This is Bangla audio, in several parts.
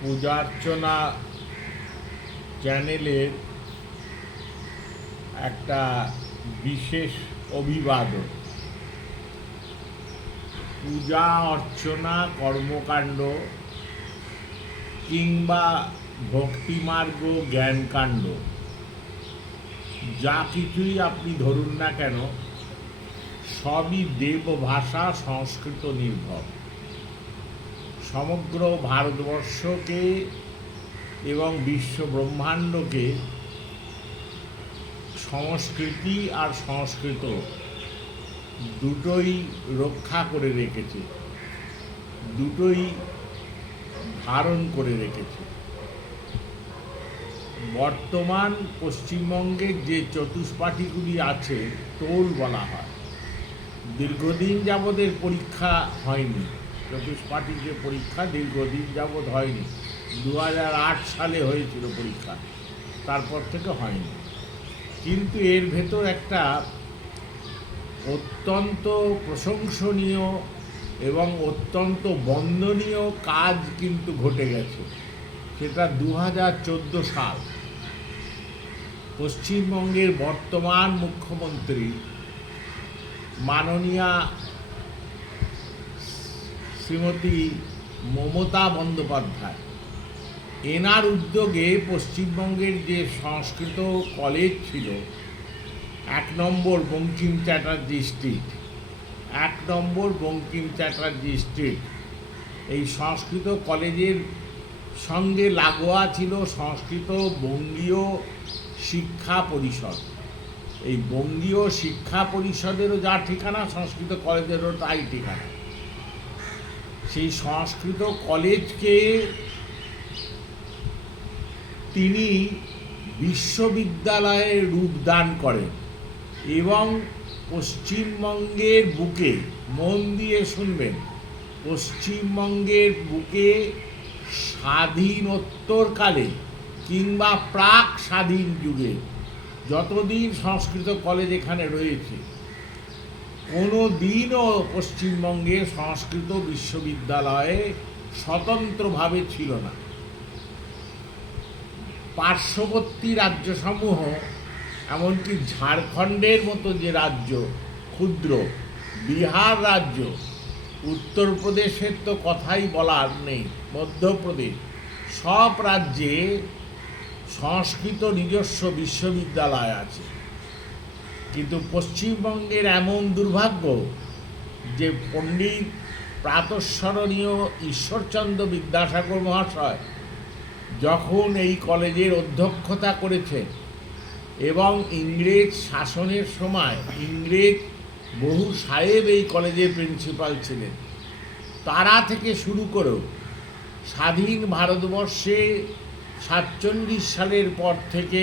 পূজার্চনা চ্যানেলের একটা বিশেষ অভিবাদন। পূজা অর্চনা কর্মকাণ্ড কিংবা ভক্তিমার্গ জ্ঞানকাণ্ড যা কিছুই আপনি ধরুন না কেন, সবই দেবভাষা সংস্কৃত নির্ভর। সমগ্র ভারতবর্ষকে এবং বিশ্ব ব্রহ্মাণ্ডকে সংস্কৃতি আর সংস্কৃত দুটোই রক্ষা করে রেখেছে, দুটোই ধারণ করে রেখেছে। বর্তমান পশ্চিমবঙ্গের যে চতুষ্পাঠীগুলি আছে, টোল বলা হয়, দীর্ঘদিন যাবৎ এর পরীক্ষা হয়নি। চতুষ্পাঠী যে পরীক্ষা দীর্ঘদিন যাবৎ হয়নি, 2008 সালে হয়েছিল পরীক্ষা, তারপর থেকে হয়নি। কিন্তু এর ভেতর একটা অত্যন্ত প্রশংসনীয় এবং অত্যন্ত বন্দনীয় কাজ কিন্তু ঘটে গেছে। সেটা 2014 সাল। পশ্চিমবঙ্গের বর্তমান মুখ্যমন্ত্রী মাননীয়া শ্রীমতী মমতা বন্দ্যোপাধ্যায়, এনার উদ্যোগে পশ্চিমবঙ্গের যে সংস্কৃত কলেজ ছিল, 1 নম্বর বঙ্কিম চ্যাটার্জি স্ট্রিট, 1 নম্বর বঙ্কিম চ্যাটার্জি স্ট্রিট, এই সংস্কৃত কলেজের সঙ্গে লাগোয়া ছিল সংস্কৃত বঙ্গীয় শিক্ষা পরিষদ। এই বঙ্গীয় শিক্ষা পরিষদেরও যা ঠিকানা, সংস্কৃত কলেজেরও তাই ঠিকানা। সেই সংস্কৃত কলেজকে তিনি বিশ্ববিদ্যালয়ে রূপদান করেন এবং পশ্চিমবঙ্গের বুকে, মন দিয়ে শুনবেন, পশ্চিমবঙ্গের বুকে স্বাধীনোত্তরকালে কিংবা প্রাক স্বাধীন যুগে যতদিন সংস্কৃত কলেজ এখানে রয়েছে, কোনো দিনও পশ্চিমবঙ্গে সংস্কৃত বিশ্ববিদ্যালয়ে স্বতন্ত্রভাবে ছিল না। পার্শ্ববর্তী রাজ্যসমূহ, এমনকি ঝাড়খণ্ডের মতো যে রাজ্য ক্ষুদ্র, বিহার রাজ্য, উত্তরপ্রদেশের তো কথাই বলার নেই, মধ্যপ্রদেশ, সব রাজ্যে সংস্কৃত নিজস্ব বিশ্ববিদ্যালয় আছে। কিন্তু পশ্চিমবঙ্গের এমন দুর্ভাগ্য যে পণ্ডিত প্রাতঃস্মরণীয় ঈশ্বরচন্দ্র বিদ্যাসাগর মহাশয় যখন এই কলেজের অধ্যক্ষতা করেছেন এবং ইংরেজ শাসনের সময় ইংরেজ বহু সাহেব এই কলেজের প্রিন্সিপাল ছিলেন, তারা থেকে শুরু করেও স্বাধীন ভারতবর্ষে 47 সালের পর থেকে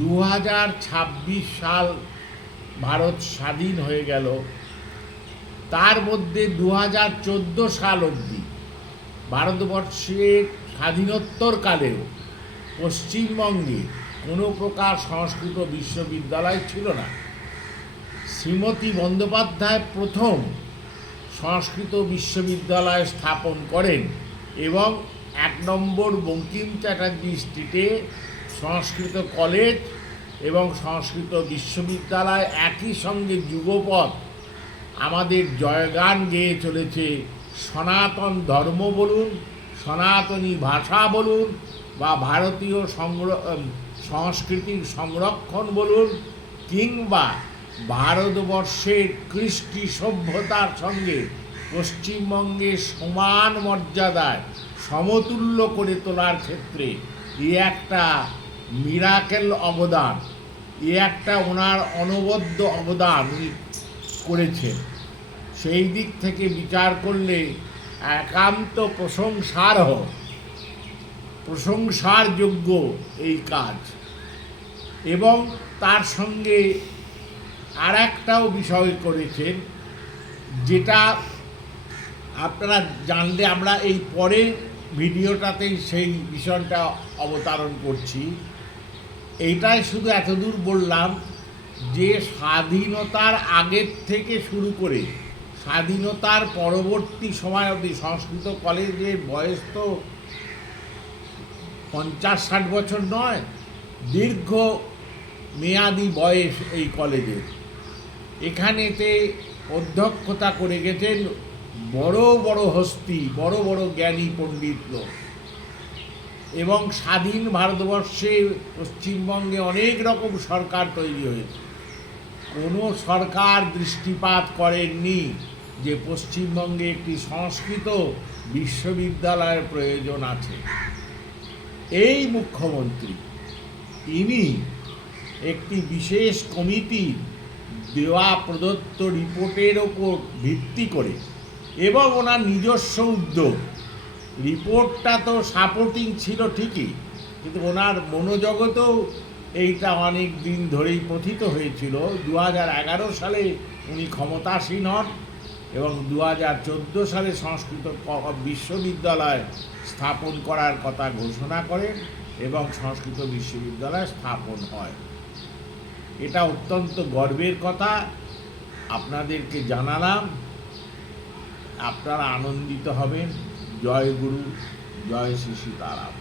2026 সাল ভারত স্বাধীন হয়ে গেল, তার মধ্যে 2014 সাল অবধি ভারতবর্ষের স্বাধীনোত্তরকালেও পশ্চিমবঙ্গে কোনো প্রকার সংস্কৃত বিশ্ববিদ্যালয় ছিল না। শ্রীমতী বন্দ্যোপাধ্যায় প্রথম সংস্কৃত বিশ্ববিদ্যালয় স্থাপন করেন এবং 1 নম্বর বঙ্কিম চ্যাটার্জি স্ট্রিটে সংস্কৃত কলেজ এবং সংস্কৃত বিশ্ববিদ্যালয় একই সঙ্গে যুগপৎ আমাদের জয়গান গেয়ে চলেছে। সনাতন ধর্ম বলুন, সনাতনী ভাষা বলুন, বা ভারতীয় সংস্কৃতির সংরক্ষণ বলুন, কিংবা ভারতবর্ষের কৃষ্টি সভ্যতার সঙ্গে পশ্চিমবঙ্গের সমান মর্যাদায় সমতুল্য করে তোলার ক্ষেত্রে একটা মিরাকেল অবদান, একটা ওনার অনবদ্য অবদান উনি করেছেন। সেই দিক থেকে বিচার করলে একান্ত প্রশংসার যোগ্য এই কাজ। এবং তার সঙ্গে আর একটাও বিষয় করেছেন, যেটা আপনারা জানলে, আমরা এই পরের ভিডিওটাতেই সেই বিষয়টা অবতারণ করছি। এইটাই শুধু এতদূর বললাম যে স্বাধীনতার আগের থেকে শুরু করে স্বাধীনতার পরবর্তী সময় অবধি সংস্কৃত কলেজের বয়স তো 50-60 বছর নয়, দীর্ঘ মেয়াদি বয়স এই কলেজের। এখানেতে অধ্যক্ষতা করে গেছেন বড় বড় হস্তি, বড় বড় জ্ঞানী পণ্ডিত লোক। এবং স্বাধীন ভারতবর্ষে পশ্চিমবঙ্গে অনেক রকম সরকার তৈরি হয়েছে, কোনো সরকার দৃষ্টিপাত করেননি যে পশ্চিমবঙ্গে একটি সংস্কৃত বিশ্ববিদ্যালয়ের প্রয়োজন আছে। এই মুখ্যমন্ত্রী তিনি একটি বিশেষ কমিটি দেওয়া প্রদত্ত রিপোর্টের ওপর ভিত্তি করে এবং ওনার নিজস্ব উদ্যোগ, রিপোর্টটা তো সাপোর্টিং ছিল ঠিকই, কিন্তু ওনার মনোজগতেও এইটা অনেক দিন ধরেই প্রথিত হয়েছিল। 2011 সালে উনি ক্ষমতাসীন হন এবং 2014 সালে সংস্কৃত বিশ্ববিদ্যালয় স্থাপন করার কথা ঘোষণা করেন এবং সংস্কৃত বিশ্ববিদ্যালয় স্থাপন হয়। এটা অত্যন্ত গর্বের কথা, আপনাদেরকে জানালাম, আপনারা আনন্দিত হবেন। জয় গুরু, জয় শ্রী সীতারাম।